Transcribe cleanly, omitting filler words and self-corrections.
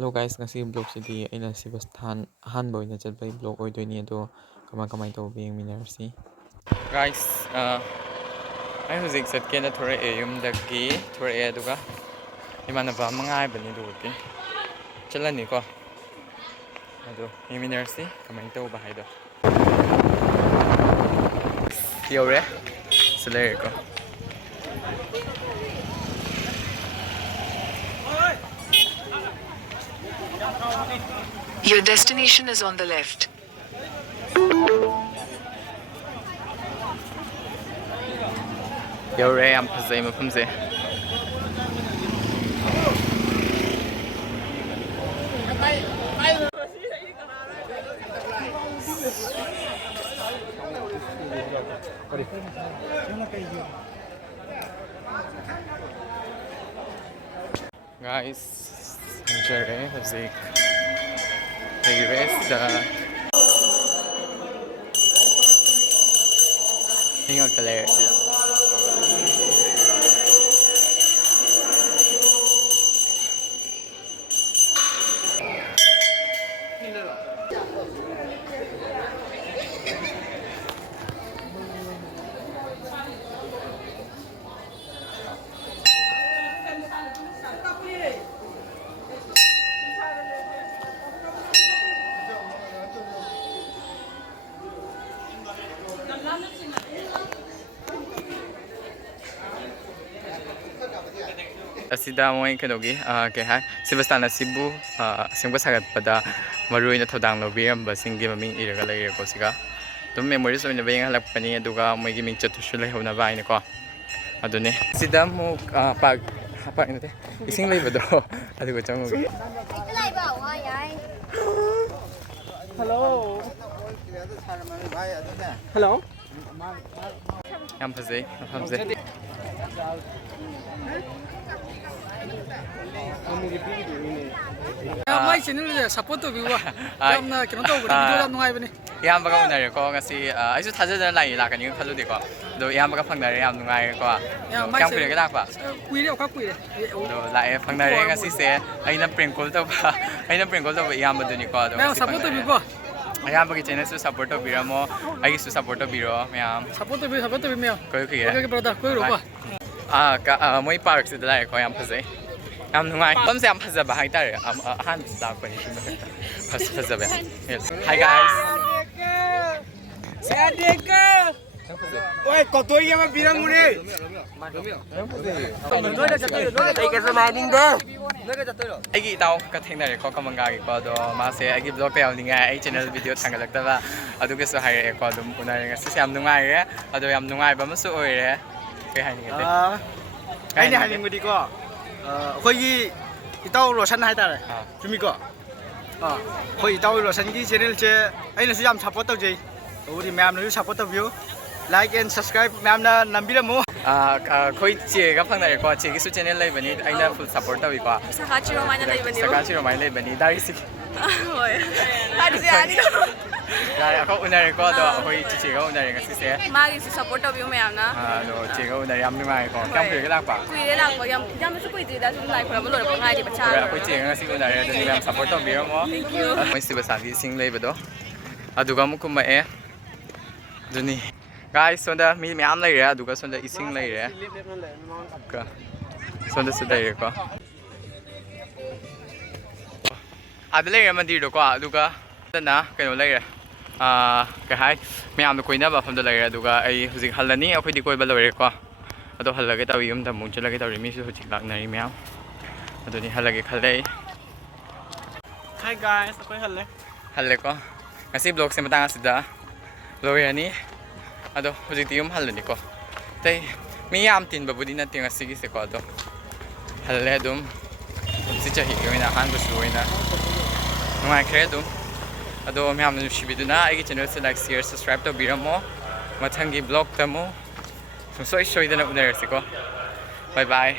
Hello guys, ngasi vlog sidi aina Shivasthan ahanba oina chatbai vlog oidoini ado kamai tawba yengminarasi. Guys, ai huzik chatkena thore e yumdagi thore e aduga imanaba mangai bani dugi chalani ko ado yengminarasi kamai tawba haido yore selere ko. Your destination is on the left. Yore am phazai mafamse. Guys, enjoy huzik. They rest Hang on, color. Asida mo kanogi kay ha Shivasthan asibu singba sagat pada maruina thodang lobiyam basinggi maming iraga laire ko siga tum memories oina bayang halakpani aduga moigi ming chatushu lai hona ba ine ko adune sida mo pag apa ine ising laibado aduga changu Hello. Hello. yam phazai famzai My channel support to viewer. Yamna kino to video nungai bani. yam baga unare ko ngasi aisu thajada lai lakani khalu de ko do yam baga phangnare yam nungai ko kyam pire ga lakpa Kuire ka kuire. do lae phangnare ngasi se aina prank to ba aina prank to ba yam baduni ko do Now support to viewer. ayam bagi channel su support to biramo ai su support to biro yam Support to viewer. ko ki Okay brother, koi ro ba. ka moi park se dai ko yam phazai yam nungai tom se yam phazaba hai tare han sa ko ni phazaba hi guys Oi, kotoi yama birang mune. aigi taw ka thengnare ko kamanga gi ko do ma se aigi blog pe awninga ai channel video thangalakta ba adu ke so haire ko dum unare nga se yam nungai re adu yam nungai ba masu oi re ke hai ni te Ai ni hai ni ngudi ko. Khoi gi itaw lo san hai ta re. Chumi ko. Khoi itaw lo san gi channel che ai na su yam support to jai. Uri ma'am na support to view. Like and subscribe ma'am na nambiramu. khoi che ga phangnare ko che gi su channel lai bani aina full support tawi ko Sakachiro mana lai bani. sakachiro mai lai bani dari sik Hoi. Hari se ani. dari ko unare ko do hoi che ga unare nga si se Magi se support of you me amna. do che ga unare yam nungai ko kyam pire ga lakpa Kuire lang ko yam su kui ti da su lai ko lo ko ngai di bacha. ko che nga si unare do yam support to biro mo Thank you. moi si basagi sing lai bado aduga mu kuma e duni guys sonda mi myam lai re aduga sonda ising lai re ka sonda su dai re ko adlai re mandir do ko aduga na kaino lai re ka hai myam do koina ba pham do lai re aduga ai hujik halani akhoi di koi ba loi re ko ado halage tawi yum da mung chalage tawi mi su hujik lak nari myam aduni halage khalai Hi guys, koi halle. halle ko ngasi vlog se matang asida loi ani ado hujik ti yum halani ko tai mi yam tin ba budi na ting asigi se ko ado halle dum si chahi ko ina han bu su ina nungai khare dum ado mi am nu shibiduna ai channel se like share subscribe to biramo mathangi vlog tamo soi dana unar se ko bye bye